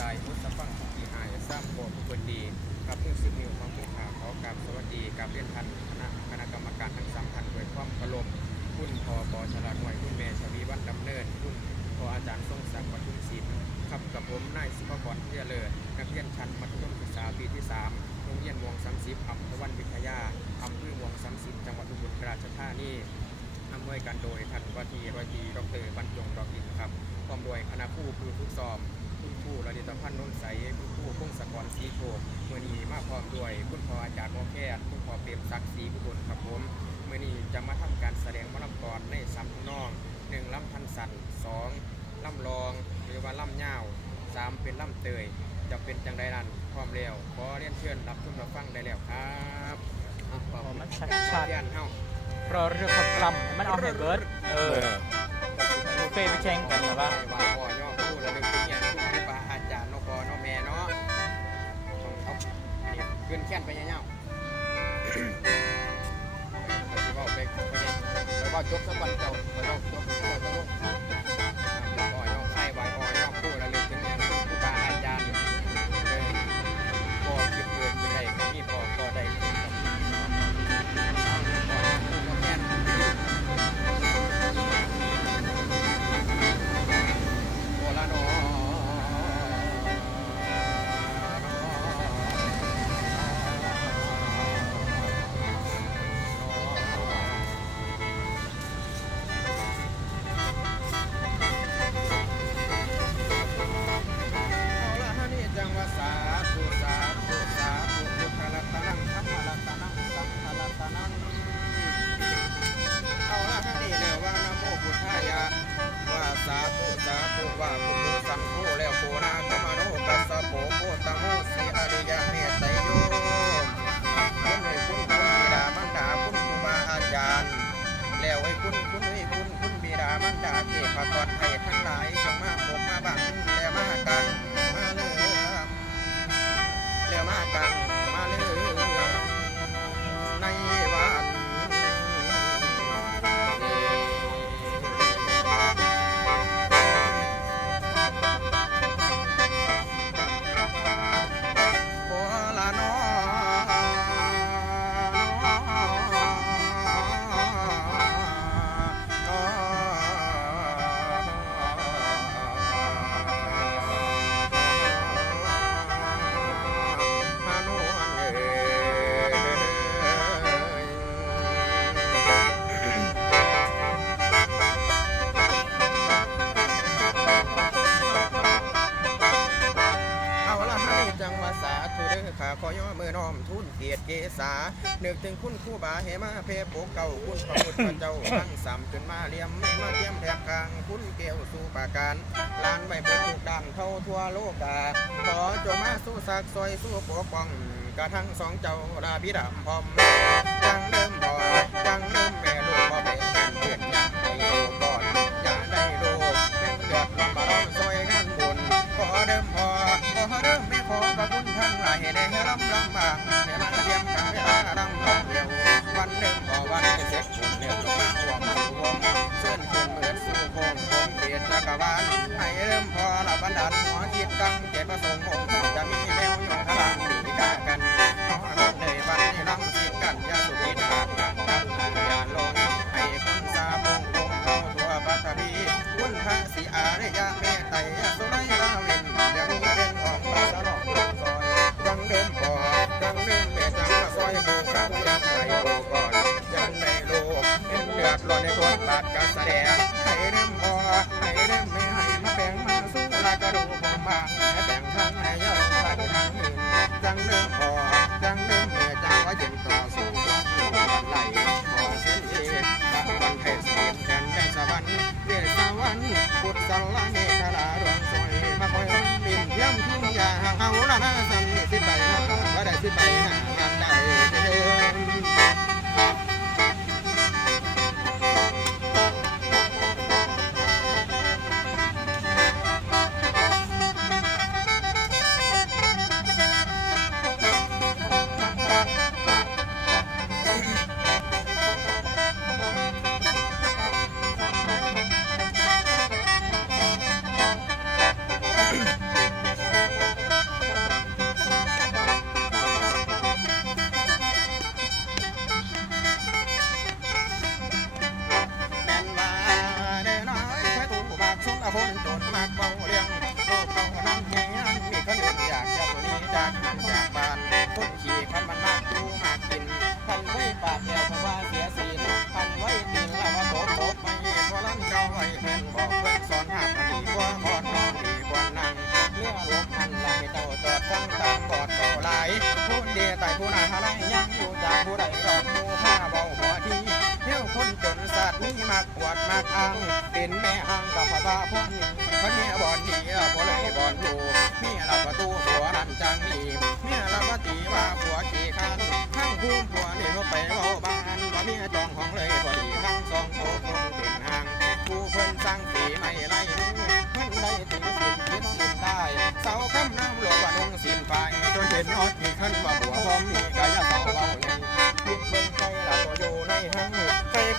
ตายมุสฟังทุกีหายสร้างโบทุกคนดีกับเพื่อสิบมิวมาผู้ขาขอกราบสวัสดีกับเรียนทันคณะคณะกรรมการทั้งสามท่านด้วยความเคารพคุณพอปอฉลาดหน่วยคุณแม่ชวีวัฒน์ดำเนินคุณพออาจารย์ทรงศักดิ์ปทุมศิลป์ครับกับผมนายสุภกรเพื่อเลิศนักเรียนชั้นมัธยมศึกษาปีที่สามโรงเรียนวงสามสิบอำเภอวันวิทยาอำเภอวงสามสิบจังหวัดอุบลราชธานีอำนวยการโดยท่านวัตีรอยตีดรบรรจงดอกอินครับพร้อมโดวยคณะผู้ครูผู้สอบ คุณครูระดิตพันธ์นนท์ใสคุณครูพงศกรศรีโชคเมื่อนี้มาพร้อมด้วยคุณพ่ออาจารย์โมแคทคุณพ่อเปรมศักดิ์ศรีบูลครับผมเมื่อนี้จะมาทำการแสดงมะลำกรในสามทำนองหนึ่งลำพันสันสองลำลองหรือว่าลำเง่าสามเป็นลำเตยจะเป็นจังไดนั้นพร้อมแล้วขอเรียนเชิญรับชมรับฟังได้แล้วครับอะขอบอ๋อคุณมันชัดชัดเรียนเฮ้ารอเรือขับลำมันเอาให้เบิร์ดเออบุฟเฟ่ต์ไปแข่งกันเหรอวะว่า ขึ้นแค้นไปยาวๆไปเว้าไปไปเนี่ยไปเว่าจบสักวันเจ้า เกียรติเนึกถึงคุณครูบาเหมาเพโปกเก่าคุณพระพุทธเจ้าทั้งสามจนมาเลี่ยมไม่มาเทียมแถบกลางคุณเกวสู่ปาการลานไว้เปิดทุกด้านเข้าทั่วโลกาขอจงมาสู้สักซอยสู้ปกป้องกระทั่งสองเจ้าลาบิดามพร้อมจังเดิมบ่จังเดิมแม่ลูกบ่เป็นกันเพื่อนยังให้ลูกก่อนอย่าได้ลูกเป็นเดือดร้อนมาร้องซอยงานบุญขอเดิมพอขอเดิมไม่ขอพระคุณทั้งหลายให้ได้รำรำบาง มาเทียมกันเดียววันหนึ่งพอวันจะเสร็จผมเรียกมาหวงสู่วงเชิญคนเหมือนสู่คงคงเดียจักรวาลให้เริ่มพอละบรรดาหัวคิดตั้งเจตประสงค์ผมจะมีแมวยองขลังดีกากัน ว่ อังเป็นแม่อังกับพระบาพงคนเมียบอนดีพอเลยบอนอยู่เมียเราประตูผัวนั่นจังนี่เมียเราก็ตีว่าผัวขี่คันข้างภูมิผัวนี่เขาไปเบาบ้านว่าเมียจองของเลยพอดีทั้งสองโตคงเป็นห่างผู้เพิ่นสร้างปีไม่ไล่เพิ่นได้ถึงสิบคิดสิบได้เสาคำน้ำหลวงว่าลงสินไปจนเห็นนอดมีขึ้นว่าบัวพร้อมมีกาย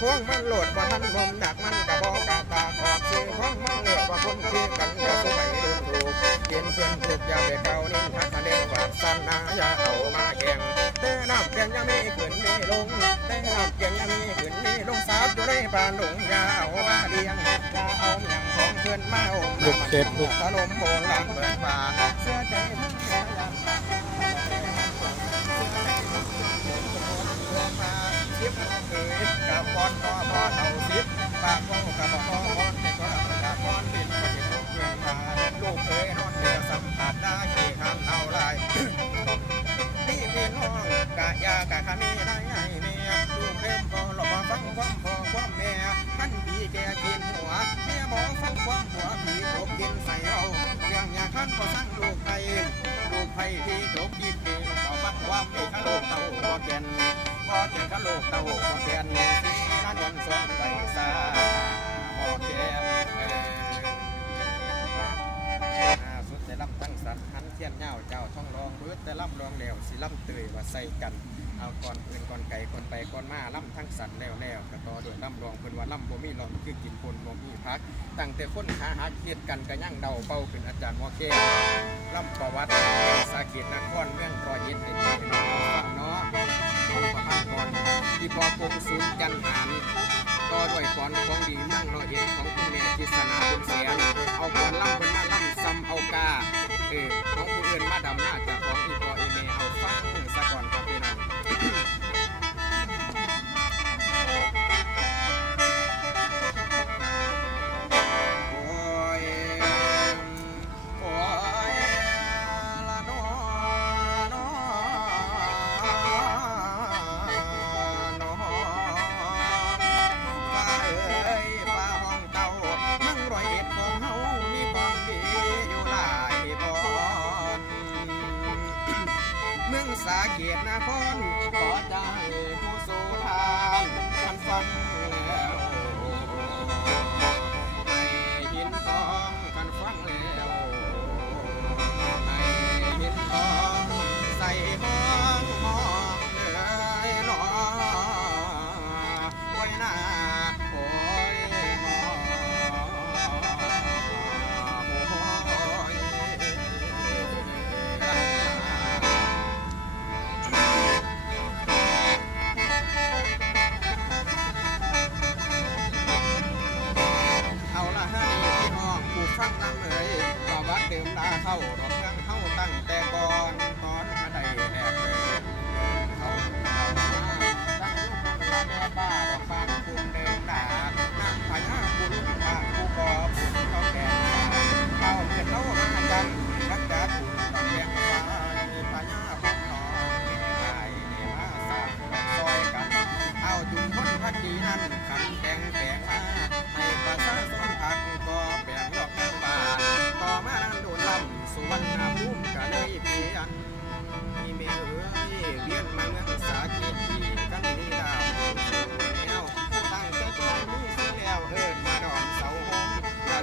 ใจควงมันโหลดว่ท่านลมหนักมันกะบอกกาปากออกสื่อของมันเรียกว่าคนเที่กันอย่าสมัยโดนถูกเห็นเพื่อนถูกอย่าไปเก่านิ่งทักทะเลวาสันนาอย่าเอามาแข่งแต่น้ำแกงยังมีขึ้นมีลงแต่น้ำแกงยังมีขึ้นมีลงสาวอยู่ในป่าหลงอย่าเอามาเลี้ยงอย่าเอาหยังของเพื่อนมาอมลูกเซ็ตลูกขนมโบราณเบิกบาเสื้อใจทั้งเสื้ เอ๋ยกับพรพ่อพ่อเอาสิบปากพ่อกับพ่อพ่อพรเป็นก็ประกาศพรเป็นประเทศลูกเพื่อนมาลูกเอ๋ยนอนเรือสัมผัสได้ขี่ขันเอาลาย แล้วสิลำเตยว่าใส่กันเอาก่อนอื่นก่อนไก่ก่อนไปก่อนมาล่ำทั้งสัตว์แล้วแล้วกระต่อด้วยล่ำรองเพิ่นว่าล่ำบ่มีรองคือกินคนบ่มีพักตั้งแต่คนขาหักเฮ็ดกันก็ยังเดาเป้าเป็นอาจารย์หมอแก้วลำประวัติสาเกตนครเมืองรอยเอ็ดให้พี่น้องฟังเนาะของประพันก่อนที่พอกงศูนย์จันหารต่อด้วยก่อนของดีเมืองรอยเอ็ดของคุณแม่กิษณาบุญเสียนเอาก่อนล่ำเพิ่นมาล่ำซ้ำเอากาเออของผู้อื่นมาดำหน้าจากของอีพอ สาเกตนครขอใจผู้สู่ท เลยประวัติเดิมดาเข้าดอกเมืองเข้าตั้งแต่ก่อนตอนมาได้แรกเลยเขาเอามาตั้งลูกบนแม่บ้าดอกฟางคุณเดิมดาน้ำพญาคุณพาผู้กอผู้เขาแก่เข้าเพื่อนเข้ามาจังรักษาคุณ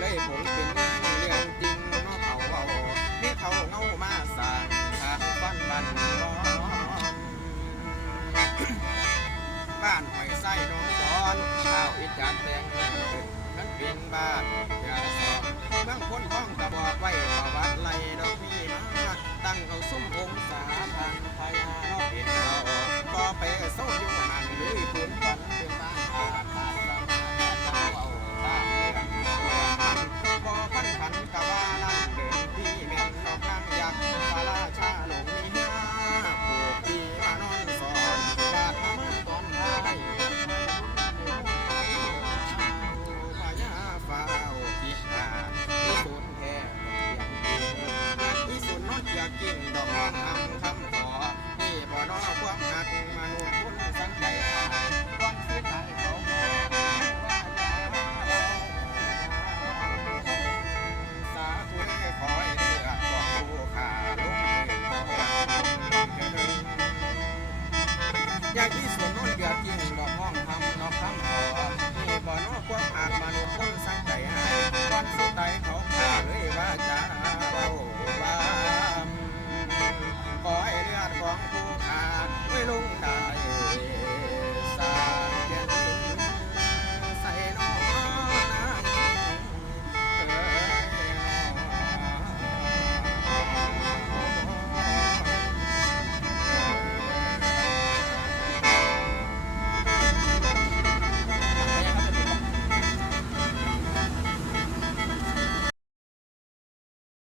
เลยผมเป็นเรื่องเรื่องจริงเนาะเขาเอานี่เขาเงามาสร้างทางฟันบันร้อนบ้านหอยไส้น้องบอนข้าวอิจฉาแตงนั้นเป็นบ้านเดือสองเมืองพ้นห้องกระบอกไว้ประวัติไล่ดอกมีมาตั้งเอาซุ้มองศาพัน